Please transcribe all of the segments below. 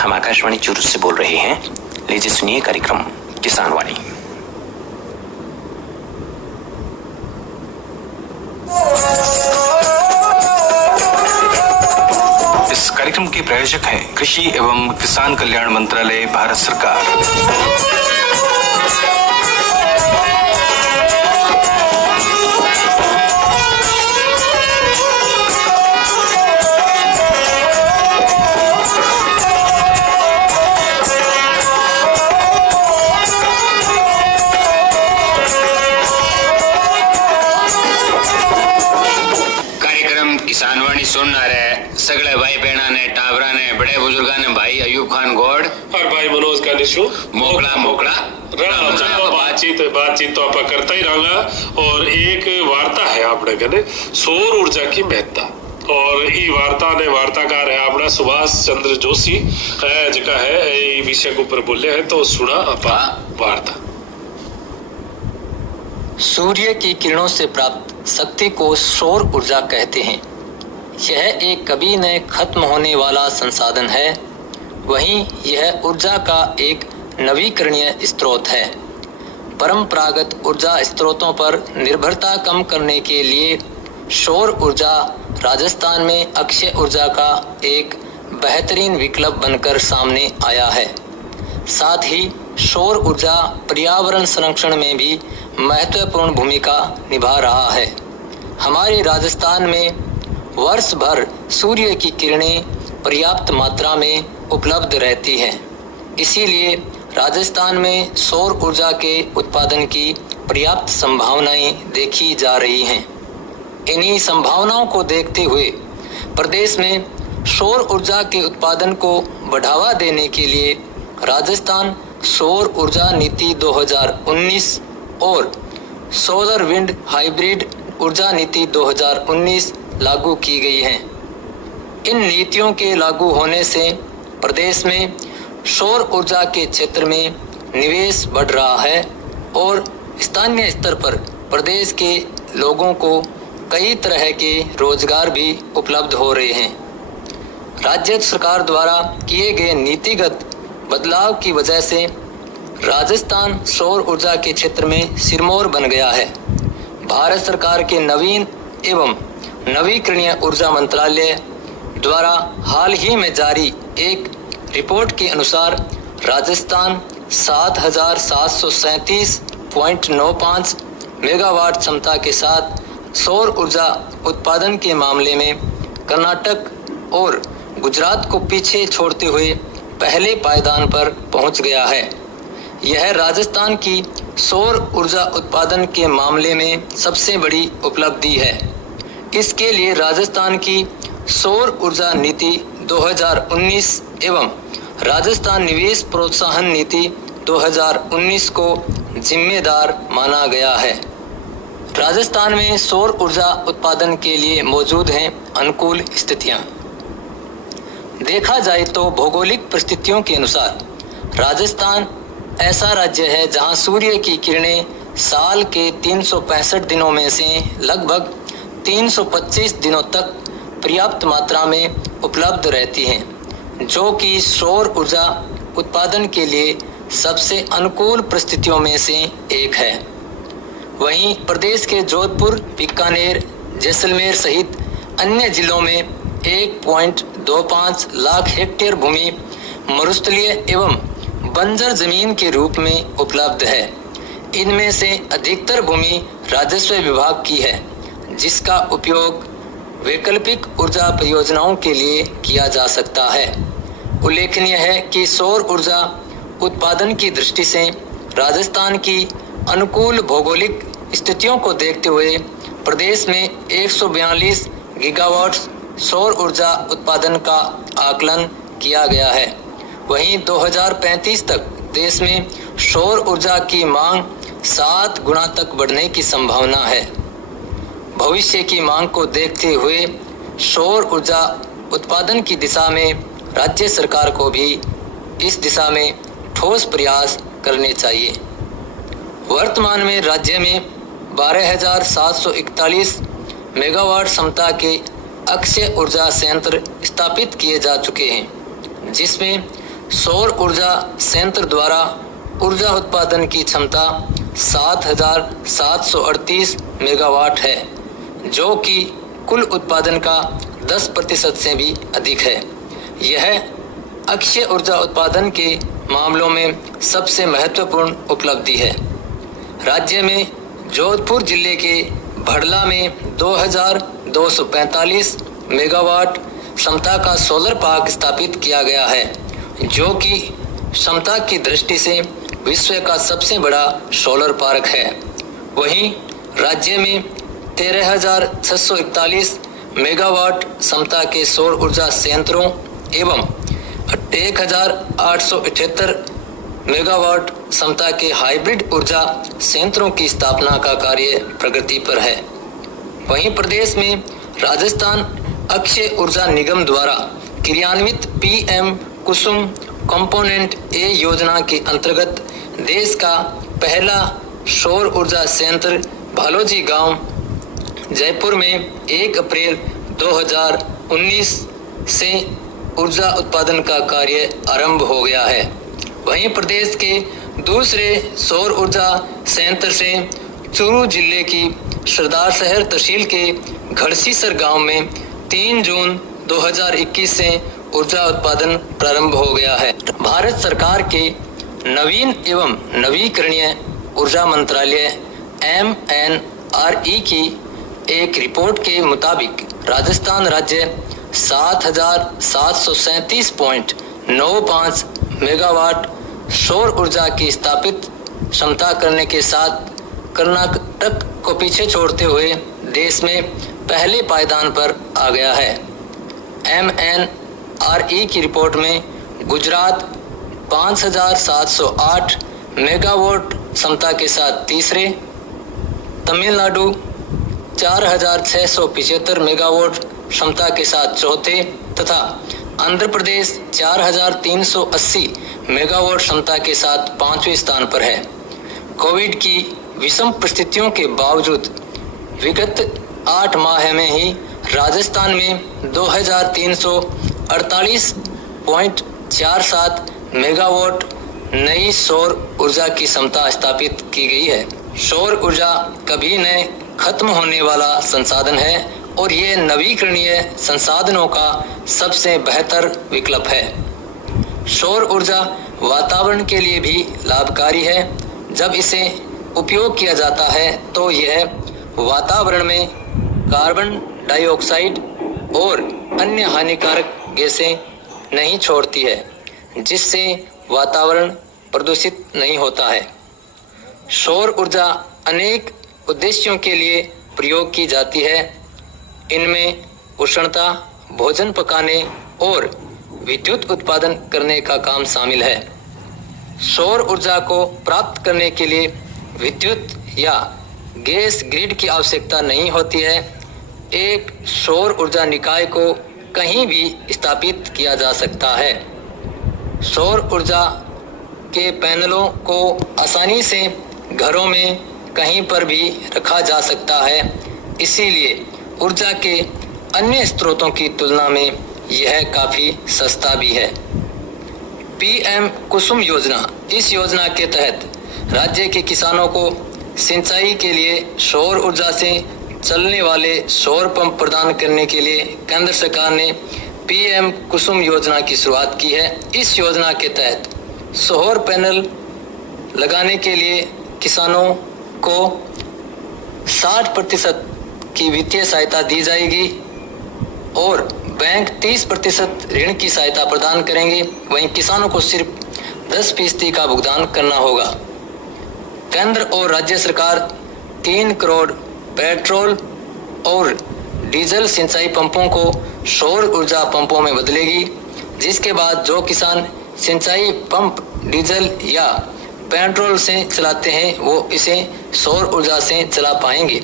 हम आकाशवाणी चूरू से बोल रहे हैं। लीजिए सुनिए कार्यक्रम किसान वाणी। इस कार्यक्रम के प्रायोजक हैं कृषि एवं किसान कल्याण मंत्रालय, भारत सरकार। किसानवाणी सुनना रहे सगले भाई बहना ने टाबरा ने बड़े बुजुर्गा ने भाई अयूब खान गौड़ और भाई मनोज का निशु मोकला बातचीत तो आप करता ही रहूंगा। और एक वार्ता है आपने कने सौर ऊर्जा की महत्ता, और ये वार्ता ने वार्ताकार है अपना सुभाष चंद्र जोशी जगह है ये विषय के ऊपर बोले हैं, तो सुना आपा वार्ता। सूर्य की किरणों से प्राप्त शक्ति को सौर ऊर्जा कहते हैं। यह एक कभी न खत्म होने वाला संसाधन है। वहीं यह ऊर्जा का एक नवीकरणीय स्रोत है। परंपरागत ऊर्जा स्रोतों पर निर्भरता कम करने के लिए सौर ऊर्जा राजस्थान में अक्षय ऊर्जा का एक बेहतरीन विकल्प बनकर सामने आया है। साथ ही सौर ऊर्जा पर्यावरण संरक्षण में भी महत्वपूर्ण भूमिका निभा रहा है। हमारे राजस्थान में वर्ष भर सूर्य की किरणें पर्याप्त मात्रा में उपलब्ध रहती हैं। इसीलिए राजस्थान में सौर ऊर्जा के उत्पादन की पर्याप्त संभावनाएं देखी जा रही हैं। इन्हीं संभावनाओं को देखते हुए प्रदेश में सौर ऊर्जा के उत्पादन को बढ़ावा देने के लिए राजस्थान सौर ऊर्जा नीति 2019 और सोलर विंड हाइब्रिड ऊर्जा नीति 2019 लागू की गई है। इन नीतियों के लागू होने से प्रदेश में सौर ऊर्जा के क्षेत्र में निवेश बढ़ रहा है और स्थानीय स्तर पर प्रदेश के लोगों को कई तरह के रोजगार भी उपलब्ध हो रहे हैं। राज्य सरकार द्वारा किए गए नीतिगत बदलाव की वजह से राजस्थान सौर ऊर्जा के क्षेत्र में सिरमौर बन गया है। भारत सरकार के नवीन एवं नवीकरणीय ऊर्जा मंत्रालय द्वारा हाल ही में जारी एक रिपोर्ट के अनुसार राजस्थान 7,737.95 मेगावाट क्षमता के साथ सौर ऊर्जा उत्पादन के मामले में कर्नाटक और गुजरात को पीछे छोड़ते हुए पहले पायदान पर पहुंच गया है। यह राजस्थान की सौर ऊर्जा उत्पादन के मामले में सबसे बड़ी उपलब्धि है। इसके लिए राजस्थान की सौर ऊर्जा नीति 2019 एवं राजस्थान निवेश प्रोत्साहन नीति 2019 को जिम्मेदार माना गया है। राजस्थान में सौर ऊर्जा उत्पादन के लिए मौजूद हैं अनुकूल स्थितियां। देखा जाए तो भौगोलिक परिस्थितियों के अनुसार राजस्थान ऐसा राज्य है जहां सूर्य की किरणें साल के 365 दिनों में से लगभग 325 दिनों तक पर्याप्त मात्रा में उपलब्ध रहती हैं, जो कि सौर ऊर्जा उत्पादन के लिए सबसे अनुकूल परिस्थितियों में से एक है। वहीं प्रदेश के जोधपुर, बीकानेर, जैसलमेर सहित अन्य जिलों में 1.25 लाख हेक्टेयर भूमि मरुस्थलीय एवं बंजर जमीन के रूप में उपलब्ध है। इनमें से अधिकतर भूमि राजस्व विभाग की है, जिसका उपयोग वैकल्पिक ऊर्जा परियोजनाओं के लिए किया जा सकता है। उल्लेखनीय है कि सौर ऊर्जा उत्पादन की दृष्टि से राजस्थान की अनुकूल भौगोलिक स्थितियों को देखते हुए प्रदेश में 142 गीगावाट सौर ऊर्जा उत्पादन का आकलन किया गया है। वहीं 2035 तक देश में सौर ऊर्जा की मांग 7 गुना तक बढ़ने की संभावना है। भविष्य की मांग को देखते हुए सौर ऊर्जा उत्पादन की दिशा में राज्य सरकार को भी इस दिशा में ठोस प्रयास करने चाहिए। वर्तमान में राज्य में 12,741 मेगावाट क्षमता के अक्षय ऊर्जा संयंत्र स्थापित किए जा चुके हैं, जिसमें सौर ऊर्जा संयंत्र द्वारा ऊर्जा उत्पादन की क्षमता 7,738 मेगावाट है, जो कि कुल उत्पादन का 10% से भी अधिक है। यह अक्षय ऊर्जा उत्पादन के मामलों में सबसे महत्वपूर्ण उपलब्धि है। राज्य में जोधपुर जिले के भड़ला में 2,245 मेगावाट क्षमता का सोलर पार्क स्थापित किया गया है, जो कि क्षमता की दृष्टि से विश्व का सबसे बड़ा सोलर पार्क है। वहीं राज्य में 13,641 मेगावाट क्षमता के सौर ऊर्जा संयंत्रों एवं 1,878 मेगावाट क्षमता के हाइब्रिड ऊर्जा संयंत्रों की स्थापना का कार्य प्रगति पर है। वहीं प्रदेश में राजस्थान अक्षय ऊर्जा निगम द्वारा क्रियान्वित PM कुसुम कंपोनेंट ए योजना के अंतर्गत देश का पहला सौर ऊर्जा संयंत्र भालोजी गांव जयपुर में 1 अप्रैल 2019 से ऊर्जा उत्पादन का कार्य आरंभ हो गया है। वहीं प्रदेश के दूसरे सौर ऊर्जा संयंत्र से चूरू जिले की सरदार शहर तहसील के घड़सीसर गांव में 3 जून 2021 से ऊर्जा उत्पादन प्रारंभ हो गया है। भारत सरकार के नवीन एवं नवीकरणीय ऊर्जा मंत्रालय MNRE की एक रिपोर्ट के मुताबिक राजस्थान राज्य 7,737.95 मेगावाट सौर ऊर्जा की स्थापित क्षमता करने के साथ कर्नाटक को पीछे छोड़ते हुए देश में पहले पायदान पर आ गया है। MNRE की रिपोर्ट में गुजरात 5,708 मेगावाट क्षमता के साथ तीसरे, तमिलनाडु 4,675 मेगावाट क्षमता के साथ चौथे तथा आंध्र प्रदेश 4,380 मेगावाट क्षमता के साथ 5वें स्थान पर है। कोविड की विषम परिस्थितियों के बावजूद विगत 8 माह में ही राजस्थान में 2,348.47 मेगावाट नई सौर ऊर्जा की क्षमता स्थापित की गई है। सौर ऊर्जा कभी न खत्म होने वाला संसाधन है और ये नवीकरणीय संसाधनों का सबसे बेहतर विकल्प है। सौर ऊर्जा वातावरण के लिए भी लाभकारी है। जब इसे उपयोग किया जाता है तो यह वातावरण में कार्बन डाइऑक्साइड और अन्य हानिकारक गैसें नहीं छोड़ती है, जिससे वातावरण प्रदूषित नहीं होता है। सौर ऊर्जा अनेक उद्देश्यों के लिए प्रयोग की जाती है। इनमें उष्णता, भोजन पकाने और विद्युत उत्पादन करने का काम शामिल है। सौर ऊर्जा को प्राप्त करने के लिए विद्युत या गैस ग्रिड की आवश्यकता नहीं होती है। एक सौर ऊर्जा निकाय को कहीं भी स्थापित किया जा सकता है। सौर ऊर्जा के पैनलों को आसानी से घरों में कहीं पर भी रखा जा सकता है, इसीलिए ऊर्जा के अन्य स्रोतों की तुलना में यह काफ़ी सस्ता भी है। PM कुसुम योजना, इस योजना के तहत राज्य के किसानों को सिंचाई के लिए सौर ऊर्जा से चलने वाले सौर पंप प्रदान करने के लिए केंद्र सरकार ने PM कुसुम योजना की शुरुआत की है। इस योजना के तहत सौर पैनल लगाने के लिए किसानों को 60% की वित्तीय सहायता दी जाएगी और बैंक 30% ऋण की सहायता प्रदान करेंगे। वहीं किसानों को सिर्फ 10% का भुगतान करना होगा। केंद्र और राज्य सरकार 3 करोड़ पेट्रोल और डीजल सिंचाई पंपों को सौर ऊर्जा पंपों में बदलेगी, जिसके बाद जो किसान सिंचाई पंप डीजल या पेट्रोल से चलाते हैं वो इसे सौर ऊर्जा से चला पाएंगे।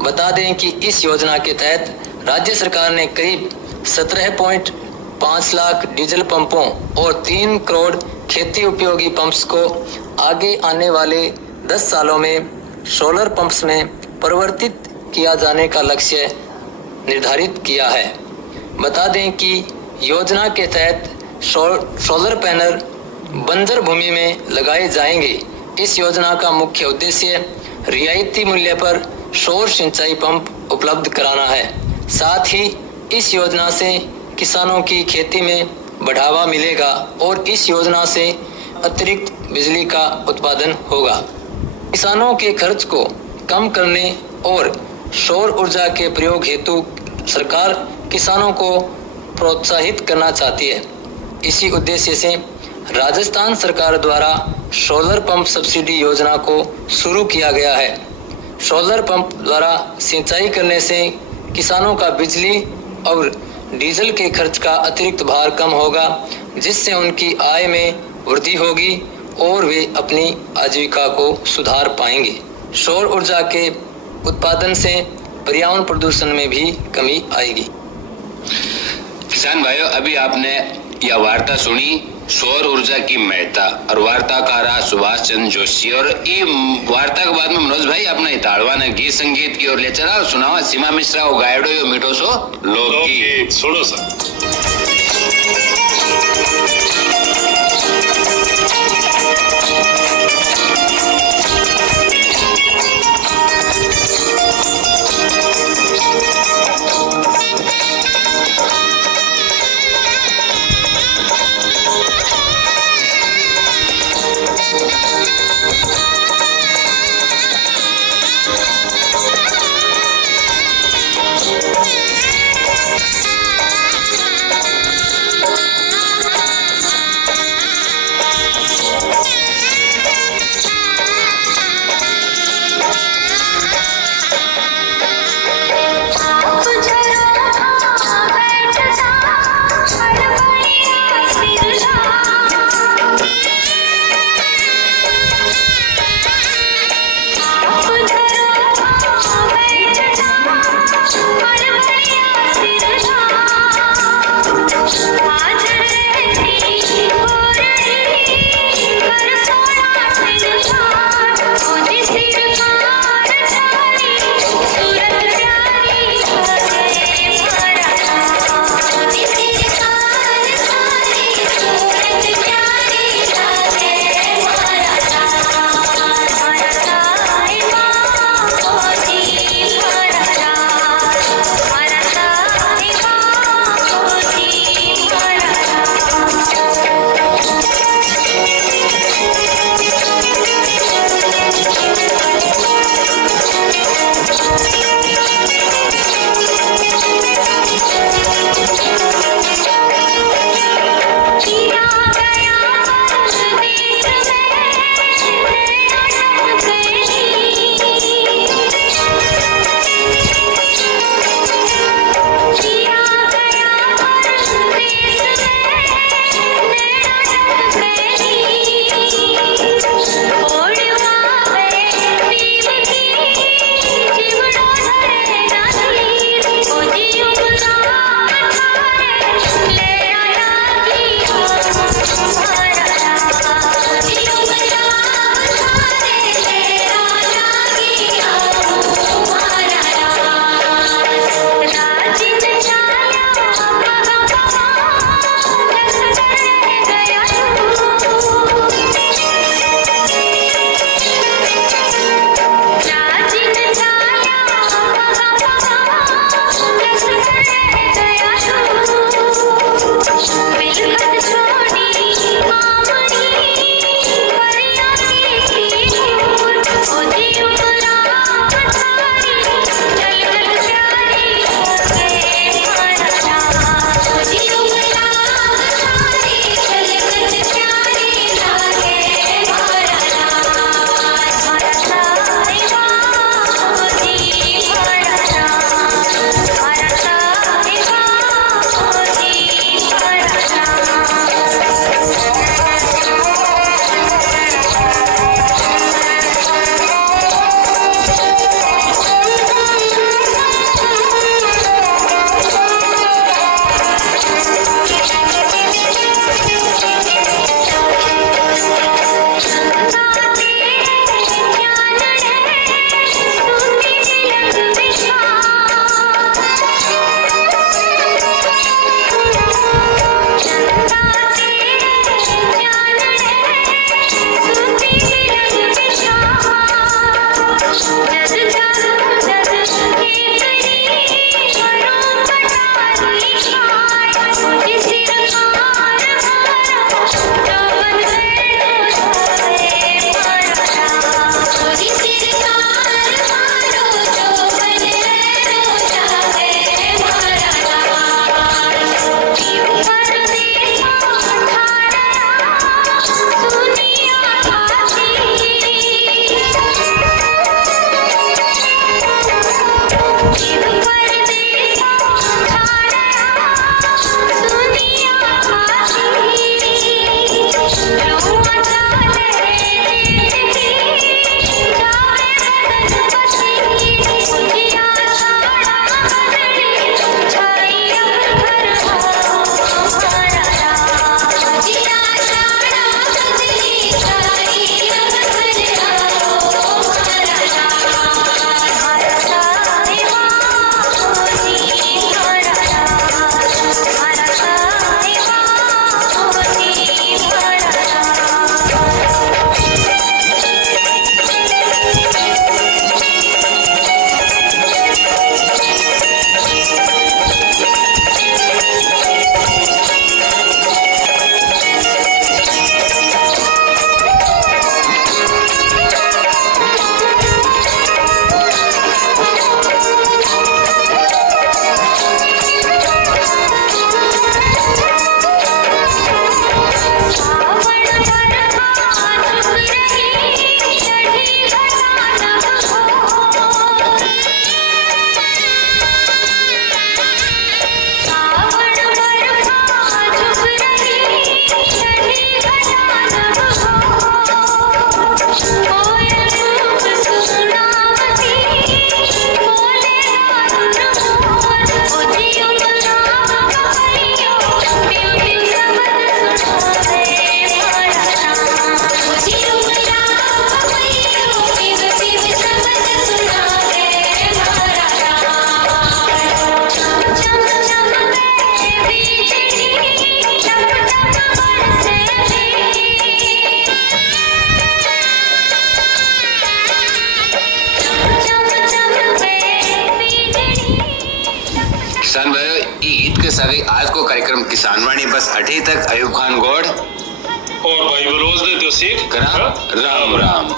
बता दें कि इस योजना के तहत राज्य सरकार ने करीब 17.5 लाख डीजल पंपों और 3 करोड़ खेती उपयोगी पंप्स को आगे आने वाले 10 सालों में सोलर पंप्स में परिवर्तित किया जाने का लक्ष्य निर्धारित किया है। बता दें कि योजना के तहत सोलर पैनल बंजर भूमि में लगाए जाएंगे। इस योजना का मुख्य उद्देश्य रियायती मूल्य पर सौर सिंचाई पंप उपलब्ध कराना है। साथ ही इस योजना से किसानों की खेती में बढ़ावा मिलेगा और इस योजना से अतिरिक्त बिजली का उत्पादन होगा। किसानों के खर्च को कम करने और सौर ऊर्जा के प्रयोग हेतु सरकार किसानों को प्रोत्साहित करना चाहती है। इसी उद्देश्य से राजस्थान सरकार द्वारा सोलर पंप सब्सिडी योजना को शुरू किया गया है। सोलर पंप द्वारा सिंचाई करने से किसानों का बिजली और डीजल के खर्च का अतिरिक्त भार कम होगा, जिससे उनकी आय में वृद्धि होगी और वे अपनी आजीविका को सुधार पाएंगे। सौर ऊर्जा के उत्पादन से पर्यावरण प्रदूषण में भी कमी आएगी। किसान भाइयों, अभी आपने यह वार्ता सुनी सौर ऊर्जा की महत्ता और वार्ताकार सुभाष चंद्र जोशी। और ये वार्ता के बाद में मनोज भाई अपना इताड़वा ने गीत संगीत की ओर ले चला और सुनावा सीमा मिश्रा को गायडो यो मीठो सो लोकगीत। सुनो सर। किसान वाणी बस अठी तक। अयूब खान गौड़ और भाई बलोच दे दियो सीख करा। राम राम।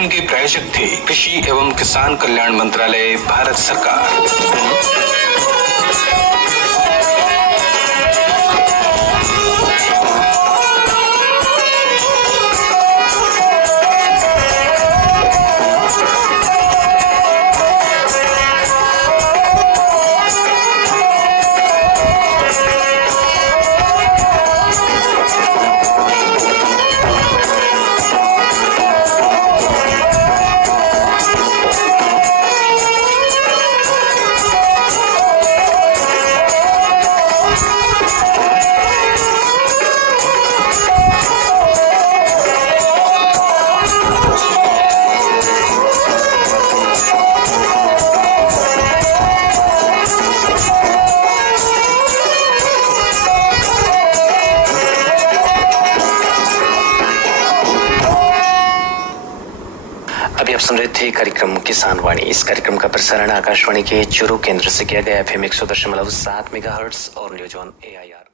के प्रायोजक थे कृषि एवं किसान कल्याण मंत्रालय, भारत सरकार। अभी आप सुन रहे थे कार्यक्रम किसान वाणी। इस कार्यक्रम का प्रसारण आकाशवाणी के चूरू केंद्र से किया गया। FM 100.7 मेगाहर्ट्ज और न्यूज ऑन AIR।